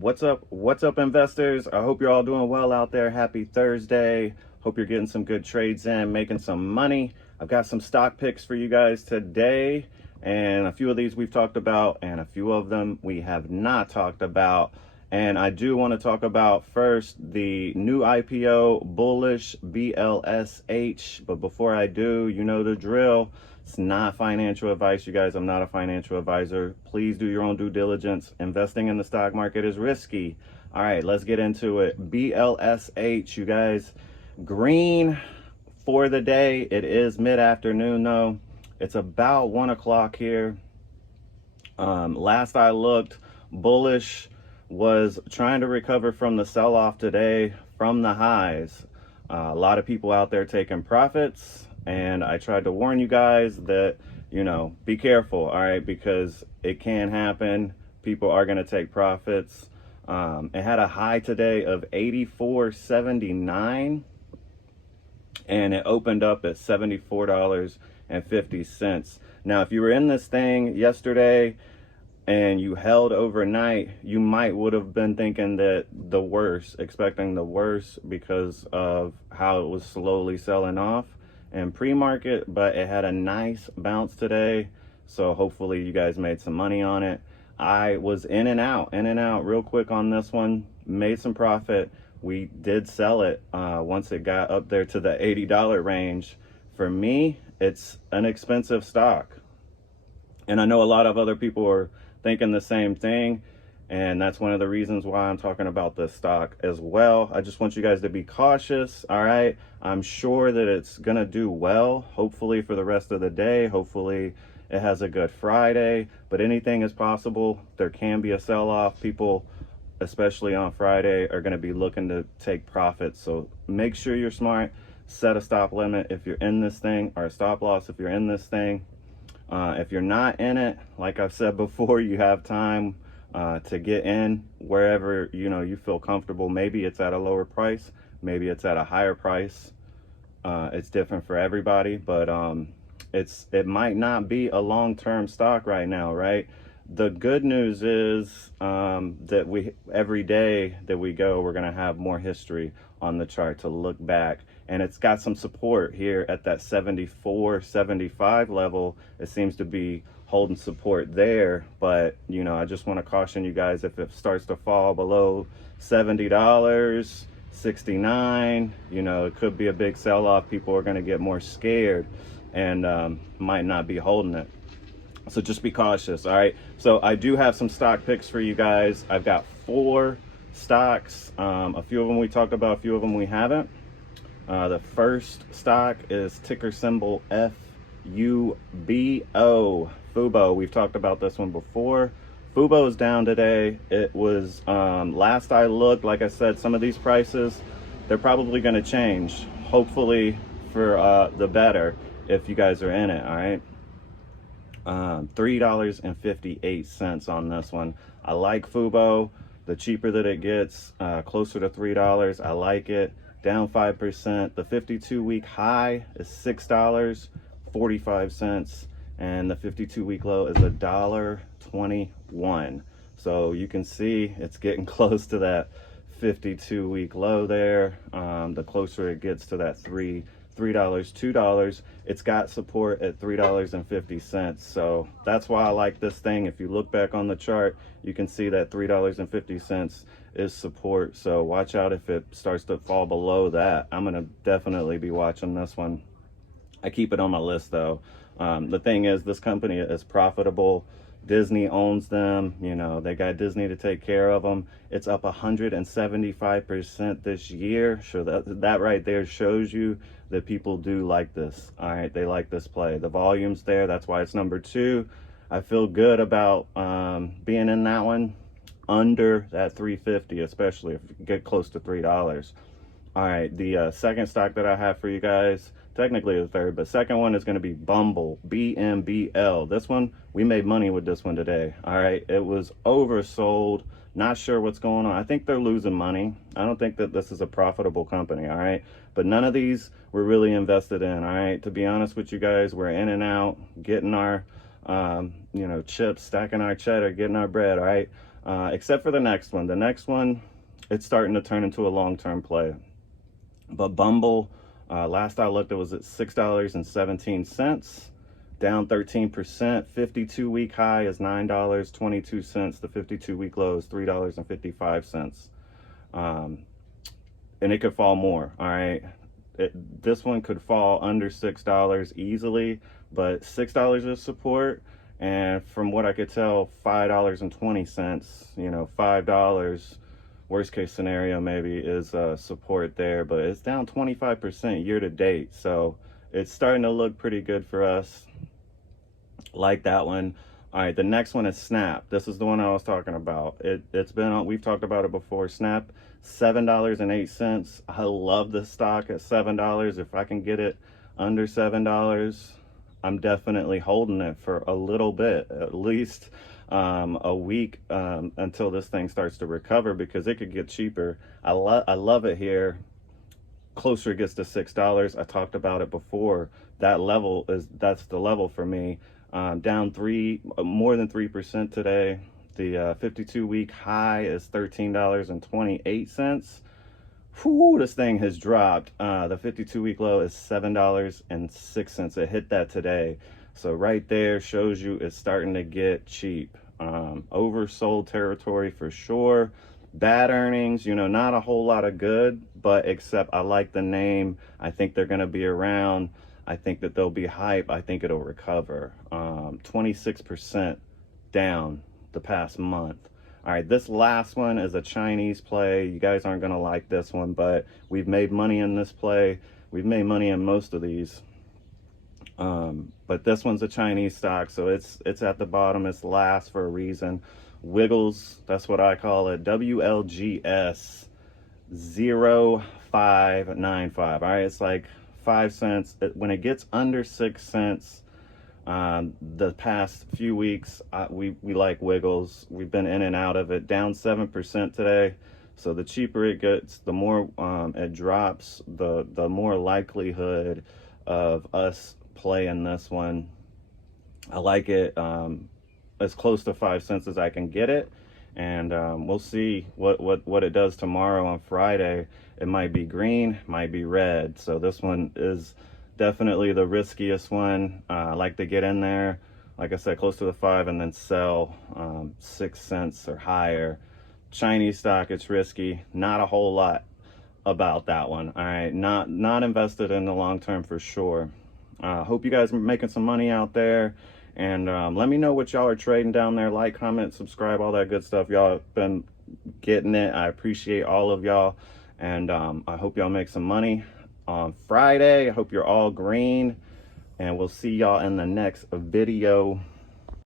What's up, investors? I hope you're all doing well out there. Happy Thursday. Hope you're getting some good trades in, making some money. I've got some stock picks for you guys today, and a few of these we've talked about, and a few of them we have not talked about. And I do want to talk about first the new IPO, Bullish BLSH. But before I do, you know the drill. It's not financial advice, you guys. I'm not a financial advisor. Please do your own due diligence. Investing in the stock market is risky. All right, let's get into it. BLSH, you guys. Green for the day. It is mid-afternoon, though. It's about 1 o'clock here. Last I looked, Bullish was trying to recover from the sell-off today from the highs. A lot of people out there taking profits, and I tried to warn you guys that, be careful, all right, because it can happen. People are going to take profits. It had a high today of 84.79, and it opened up at $74.50. Now, if you were in this thing yesterday and you held overnight, you would have been thinking that the worst, expecting the worst because of how it was slowly selling off in pre-market, but it had a nice bounce today. So hopefully you guys made some money on it. I was in and out real quick on this one, made some profit. We did sell it once it got up there to the $80 range. For me, it's an expensive stock. And I know a lot of other people are thinking the same thing, and that's one of the reasons why I'm talking about this stock as well. I just want you guys to be cautious. All right, I'm sure that it's gonna do well, hopefully, for the rest of the day. Hopefully it has a good Friday, but anything is possible. There can be a sell-off. People, especially on Friday, are going to be looking to take profits. So make sure you're smart. Set a stop limit if you're in this thing, or a stop loss if you're in this thing. If you're not in it, like I've said before, you have time to get in wherever you feel comfortable. Maybe it's at a lower price, maybe it's at a higher price. It's different for everybody, but it might not be a long-term stock right now, right? The good news is that every day that we go, we're going to have more history on the chart to look back. And it's got some support here at that 74, 75 level. It seems to be holding support there. But, I just want to caution you guys, if it starts to fall below $70, 69, it could be a big sell-off. People are going to get more scared and might not be holding it. So just be cautious, all right? So I do have some stock picks for you guys. I've got 4 stocks. A few of them we talked about, a few of them we haven't. The first stock is ticker symbol FUBO. FUBO. We've talked about this one before. FUBO is down today. It was, last I looked, like I said, some of these prices, they're probably going to change, hopefully for the better if you guys are in it, all right? $3.58 on this one. I like FUBO. The cheaper that it gets, closer to $3, I like it. Down 5%. The 52-week high is $6.45, and the 52-week low is $1.21. So you can see it's getting close to that 52-week low there. The closer it gets to that $3, $2, it's got support at $3.50. So that's why I like this thing. If you look back on the chart, you can see that $3.50 is support. So watch out if it starts to fall below that. I'm going to definitely be watching this one. I keep it on my list though. The thing is, this company is profitable. Disney owns them. They got Disney to take care of them. It's up 175% this year. So that right there shows you that people do like this. All right, they like this play. The volume's there. That's why it's number 2. I feel good about being in that one under that 350, especially if you get close to $3. All right, the second stock that I have for you guys, technically the third, but second one is going to be Bumble, BMBL. This one, we made money with this one today. All right, it was oversold. Not sure what's going on. I think they're losing money. I don't think that this is a profitable company. All right, but none of these we're really invested in. All right, to be honest with you guys, we're in and out, getting our chips, stacking our cheddar, getting our bread. All right. except for the next one. The next one, it's starting to turn into a long-term play. But Bumble, last I looked, it was at $6.17, down 13%. 52-week high is $9.22. The 52-week low is $3.55. And it could fall more, all right? This one could fall under $6 easily, but $6 is support. And from what I could tell, $5.20, you know, $5, worst case scenario maybe, is support there, but it's down 25% year to date. So it's starting to look pretty good for us. Like that one. All right, the next one is Snap. This is the one I was talking about. It's been on, we've talked about it before. Snap, $7.08. I love the stock at $7. If I can get it under $7, I'm definitely holding it for a little bit, at least a week, until this thing starts to recover, because it could get cheaper. I love it here. Closer it gets to $6. I talked about it before. That's the level for me. Down more than 3% today. The 52-week high is $13.28. Whew, this thing has dropped. The 52-week low is $7.06. It hit that today. So right there shows you it's starting to get cheap. Oversold territory for sure. Bad earnings, you know, not a whole lot of good, but except I like the name. I think they're going to be around. I think that they'll be hype. I think it'll recover. 26% down the past month. All right, this last one is a Chinese play. You guys aren't going to like this one, but we've made money in this play. We've made money in most of these. But this one's a Chinese stock, so it's at the bottom. It's last for a reason. Wiggles, that's what I call it. WLGS 0595. All right, it's like 5 cents. When it gets under 6 cents, the past few weeks, we like Wiggles. We've been in and out of it. Down 7% today. So the cheaper it gets, the more it drops, the more likelihood of us playing this one. I like it as close to 5 cents as I can get it. And we'll see what it does tomorrow on Friday. It might be green, might be red. So this one is definitely the riskiest one. I like to get in there, like I said, close to the 5 and then sell 6 cents or higher. Chinese stock, it's risky. Not a whole lot about that one. All right, not invested in the long term for sure. Hope you guys are making some money out there. And let me know what y'all are trading down there. Like, comment, subscribe, all that good stuff. Y'all have been getting it. I appreciate all of y'all. And I hope y'all make some money on Friday. I hope you're all green. And we'll see y'all in the next video.